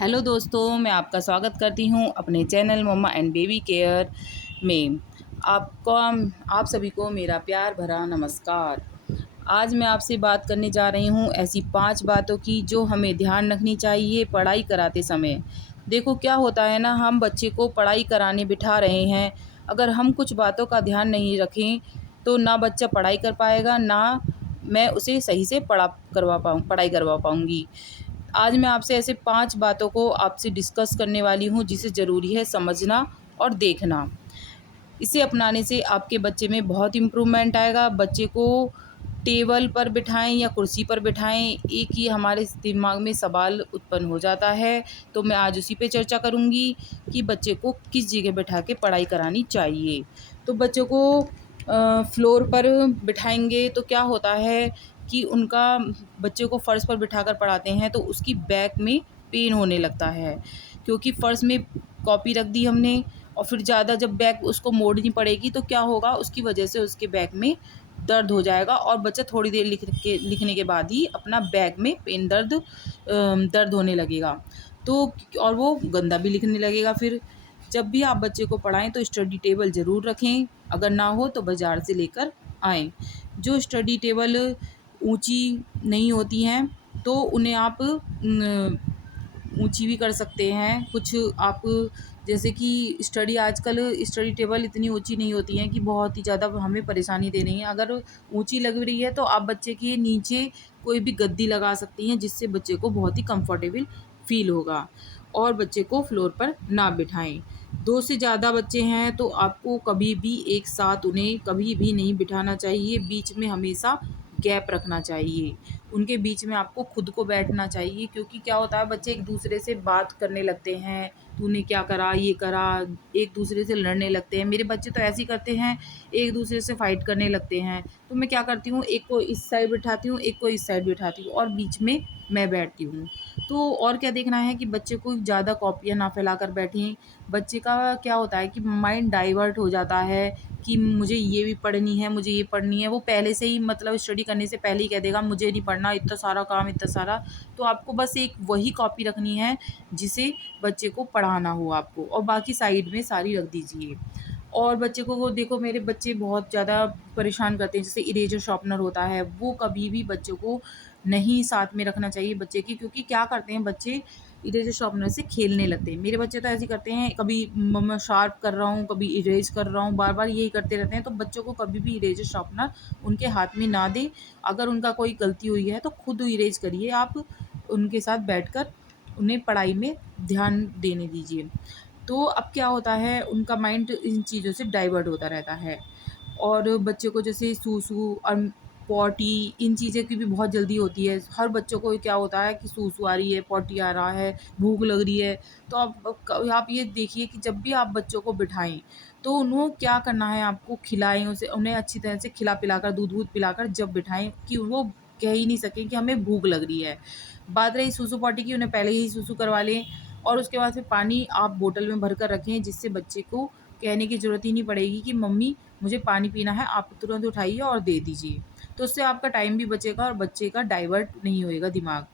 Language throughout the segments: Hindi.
हेलो दोस्तों, मैं आपका स्वागत करती हूँ अपने channel mamma and baby care में। आपको आप सभी को मेरा प्यार भरा नमस्कार। आज मैं आपसे बात करने जा रही हूँ ऐसी 5 बातों की जो हमें ध्यान रखनी चाहिए पढ़ाई कराते समय। देखो क्या होता है ना, हम बच्चे को पढ़ाई कराने बिठा रहे हैं, अगर हम कुछ बातों का ध्यान नहीं रखें तो ना बच्चा पढ़ाई कर पाएगा, ना मैं उसे सही से पढ़ाई करवा पाऊँगी। आज मैं आपसे ऐसे 5 बातों को आपसे डिस्कस करने वाली हूँ जिसे ज़रूरी है समझना और देखना। इसे अपनाने से आपके बच्चे में बहुत इम्प्रूवमेंट आएगा। बच्चे को टेबल पर बिठाएँ या कुर्सी पर बिठाएँ, एक ही हमारे दिमाग में सवाल उत्पन्न हो जाता है। तो मैं आज उसी पे चर्चा करूँगी कि बच्चे को किस जगह बिठा के पढ़ाई करानी चाहिए। तो बच्चों को फ्लोर पर बिठाएँगे तो क्या होता है कि उनका बच्चे को फ़र्श पर बिठाकर पढ़ाते हैं तो उसकी बैक में पेन होने लगता है, क्योंकि फ़र्श में कॉपी रख दी हमने और फिर ज़्यादा जब बैक उसको मोड़नी पड़ेगी तो क्या होगा, उसकी वजह से उसके बैक में दर्द हो जाएगा और बच्चा थोड़ी देर लिखने के बाद ही अपना बैक में दर्द होने लगेगा। तो और वो गंदा भी लिखने लगेगा फिर। जब भी आप बच्चे को पढ़ाएँ तो स्टडी टेबल ज़रूर रखें, अगर ना हो तो बाज़ार से लेकर आएँ। जो स्टडी टेबल ऊँची नहीं होती हैं तो उन्हें आप ऊँची भी कर सकते हैं। कुछ आप जैसे कि स्टडी स्टडी टेबल इतनी ऊँची नहीं होती हैं कि बहुत ही ज़्यादा हमें परेशानी दे रही हैं। अगर ऊँची लग रही है तो आप बच्चे के नीचे कोई भी गद्दी लगा सकती हैं, जिससे बच्चे को बहुत ही कंफर्टेबल फ़ील होगा। और बच्चे को फ्लोर पर ना बिठाएँ। 2 से ज़्यादा बच्चे हैं तो आपको कभी भी एक साथ उन्हें कभी भी नहीं बिठाना चाहिए, बीच में हमेशा गैप रखना चाहिए। उनके बीच में आपको खुद को बैठना चाहिए, क्योंकि क्या होता है बच्चे एक-दूसरे से बात करने लगते हैं, तूने क्या करा, ये करा, एक-दूसरे से लड़ने लगते हैं। मेरे बच्चे तो ऐसे ही करते हैं, एक-दूसरे से फाइट करने लगते हैं। तो मैं क्या करती हूँ, एक को इस साइड बिठाती हूँ, एक को इस साइड बिठाती हूँ और बीच में मैं बैठती हूँ। तो और क्या देखना है कि बच्चे को ज़्यादा कॉपियाँ ना फैलाकर बैठें। बच्चे का क्या होता है कि माइंड डाइवर्ट हो जाता है कि मुझे ये भी पढ़नी है, मुझे ये पढ़नी है। वो पहले से ही मतलब स्टडी करने से पहले ही कह देगा मुझे नहीं पढ़ना, इतना सारा काम, इतना सारा। तो आपको बस एक वही कॉपी रखनी है जिसे बच्चे को पढ़ाना हो आपको, और बाकी साइड में सारी रख दीजिए। और बच्चे को वो देखो, मेरे बच्चे बहुत ज़्यादा परेशान करते हैं, जैसे इरेज़र शार्पनर होता है, वो कभी भी बच्चों को नहीं साथ में रखना चाहिए बच्चे के, क्योंकि क्या करते हैं बच्चे इरेज़र शार्पनर से खेलने लगते हैं। मेरे बच्चे तो ऐसे ही करते हैं, कभी मैं शार्प कर रहा हूँ, कभी इरेज़ कर रहा हूँ, बार-बार यही करते रहते हैं। तो बच्चों को कभी भी इरेज़र शार्पनर उनके हाथ में ना दें। अगर उनका कोई गलती हुई है तो खुद इरेज़ करिए आप, उनके साथ बैठकर उन्हें पढ़ाई में ध्यान देने दीजिए। तो अब क्या होता है, उनका माइंड इन चीज़ों से डाइवर्ट होता रहता है। और बच्चे को जैसे सूसू और पॉटी, इन चीज़ें की भी बहुत जल्दी होती है। हर बच्चों को क्या होता है कि सूसू आ रही है, पॉटी आ रहा है, भूख लग रही है। तो आप ये देखिए कि जब भी आप बच्चों को बिठाएँ, तो उन्हें क्या करना है, आपको खिलाएँ उसे, उन्हें अच्छी तरह से खिला-पिलाकर, दूध-वूध पिलाकर जब बिठाएँ कि वो कह ही नहीं सकें कि हमें भूख लग रही है। बात रही सूसू पॉटी की, उन्हें पहले ही सूसू करवा लें और उसके बाद फिर पानी आप बोतल में भर कर रखें, जिससे बच्चे को कहने की ज़रूरत ही नहीं पड़ेगी कि मम्मी मुझे पानी पीना है, आप तुरंत उठाइए और दे दीजिए। तो उससे आपका टाइम भी बचेगा और बच्चे का डाइवर्ट नहीं होएगा दिमाग।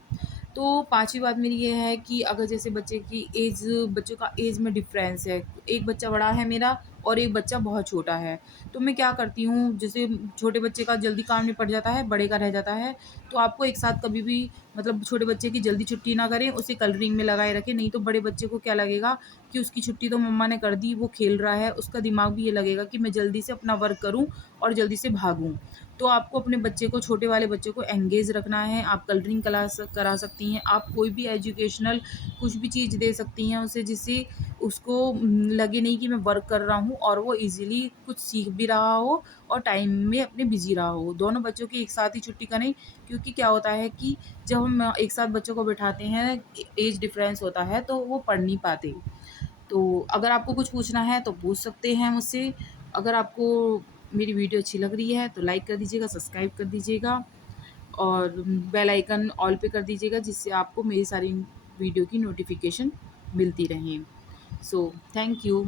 तो 5वीं बात मेरी ये है कि अगर जैसे बच्चों का ऐज में डिफ़रेंस है। एक बच्चा बड़ा है मेरा और एक बच्चा बहुत छोटा है। तो मैं क्या करती हूँ, जैसे छोटे बच्चे का जल्दी काम निपट जाता है, बड़े का रह जाता है। तो आपको एक साथ कभी भी मतलब छोटे बच्चे की जल्दी छुट्टी ना करें, उसे कलरिंग में लगाए रखें। नहीं तो बड़े बच्चे को क्या लगेगा कि उसकी छुट्टी तो मम्मा ने कर दी, वो खेल रहा है, उसका दिमाग भी ये लगेगा कि मैं जल्दी से अपना वर्क करूँ और जल्दी से भागूँ। तो आपको अपने बच्चे को, छोटे वाले बच्चे को एंगेज रखना है। आप कलरिंग क्लास करा सकती हैं, आप कोई भी एजुकेशनल कुछ भी चीज़ दे सकती हैं उसे, जिससे उसको लगे नहीं कि मैं वर्क कर रहा हूँ और वो ईज़िली कुछ सीख भी रहा हो और टाइम में अपने बिज़ी रहा हो। दोनों बच्चों की एक साथ ही छुट्टी करें, क्योंकि क्या होता है कि जब हम एक साथ बच्चों को बिठाते हैं, एज डिफ़रेंस होता है तो वो पढ़ नहीं पाते। तो अगर आपको कुछ पूछना है तो पूछ सकते हैं मुझसे। अगर आपको मेरी वीडियो अच्छी लग रही है तो लाइक कर दीजिएगा, सब्सक्राइब कर दीजिएगा और बेल आइकन ऑल पे कर दीजिएगा, जिससे आपको मेरी सारी वीडियो की नोटिफ़िकेशन मिलती रहें। So thank you.